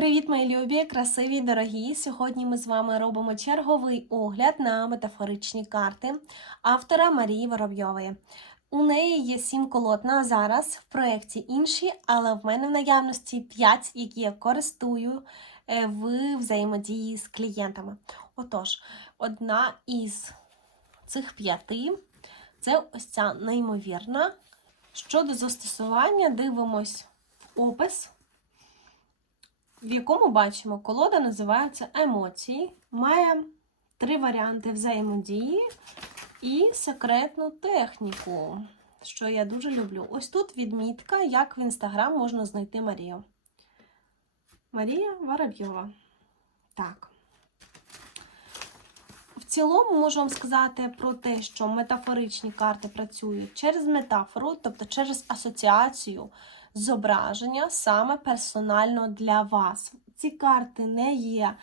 Привіт, мої любі, красиві, дорогі! Сьогодні ми з вами робимо черговий огляд на метафоричні карти автора Марії Воробйової. У неї є сім колод на зараз, в проєкті інші, але в мене в наявності 5, які я користую е, в взаємодії з клієнтами. Отож, одна із цих п'яти це ось ця неймовірна. Щодо застосування, дивимось в опис в якому бачимо, колода називається Емоції, має три варіанти взаємодії і секретну техніку, що я дуже люблю. Ось тут відмітка, як в інстаграм можна знайти Марію. Марія Воробйова. Так. В цілому можу вам сказати про те, що метафоричні карти працюють через метафору, тобто через асоціацію зображення саме персонально для вас. Ці карти не є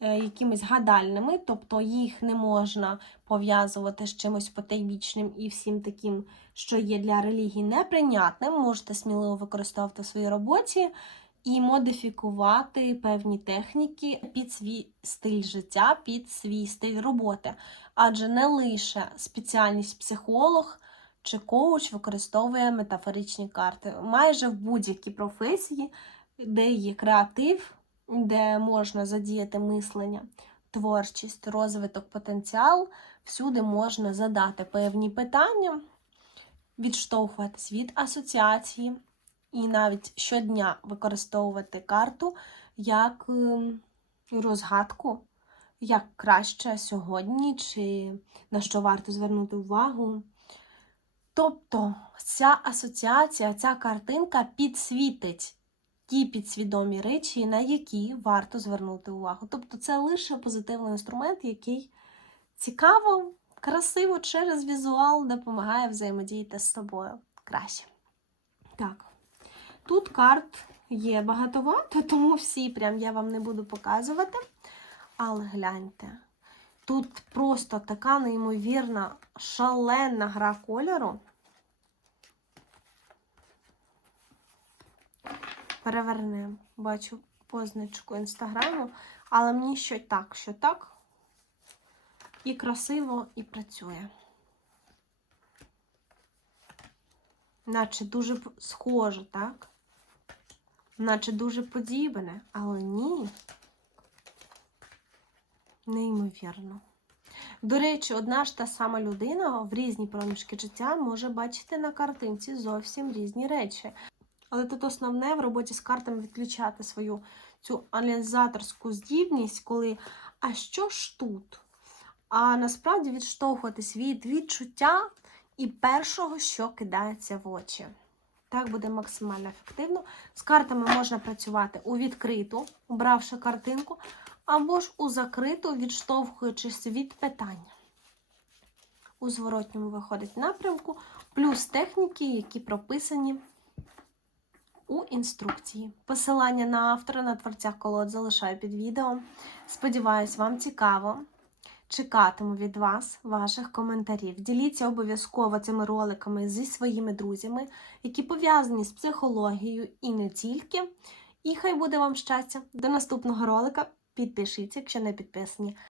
е, якимись гадальними, тобто їх не можна пов'язувати з чимось потайбічним і всім таким, що є для релігії неприйнятним. Можете сміливо використовувати в своїй роботі. І модифікувати певні техніки під свій стиль життя, під свій стиль роботи. Адже не лише спеціальність психолог чи коуч використовує метафоричні карти. Майже в будь-якій професії, де є креатив, де можна задіяти мислення, творчість, розвиток, потенціал, всюди можна задати певні питання, відштовхуватись від асоціації, і навіть щодня використовувати карту як ем, розгадку. Як краще сьогодні, чи на що варто звернути увагу. Тобто ця асоціація, ця картинка підсвітить ті підсвідомі речі, на які варто звернути увагу. Тобто, це лише позитивний інструмент, який цікаво, красиво через візуал допомагає взаємодіяти з собою краще. Так, тут карт є багатовато, тому всі прям я вам не буду показувати. Але гляньте. Тут просто така неймовірна, шалена гра кольору. Перевернемо, бачу позначку інстаграму, але мені що так, що так. І красиво, і працює. Наче дуже схоже, так? Наче дуже подібне, але ні. Неймовірно. До речі, одна ж та сама людина в різні проміжки життя може бачити на картинці зовсім різні речі. Але тут основне в роботі з картами відключати свою цю аналізаторську здібність, коли а що ж тут? А насправді відштовхуватись від відчуття і першого, що кидається в очі. Так буде максимально ефективно. З картами можна працювати у відкриту, обравши картинку, або ж у закриту, відштовхуючись від питання. У зворотньому виходить напрямку, плюс техніки, які прописані у інструкції. Посилання на автора на творця колод залишаю під відео. Сподіваюсь, вам цікаво. Чекатиму від вас ваших коментарів. Діліться обов'язково цими роликами зі своїми друзями, які пов'язані з психологією і не тільки. І хай буде вам щастя! До наступного ролика. Підпишіться, якщо не підписані.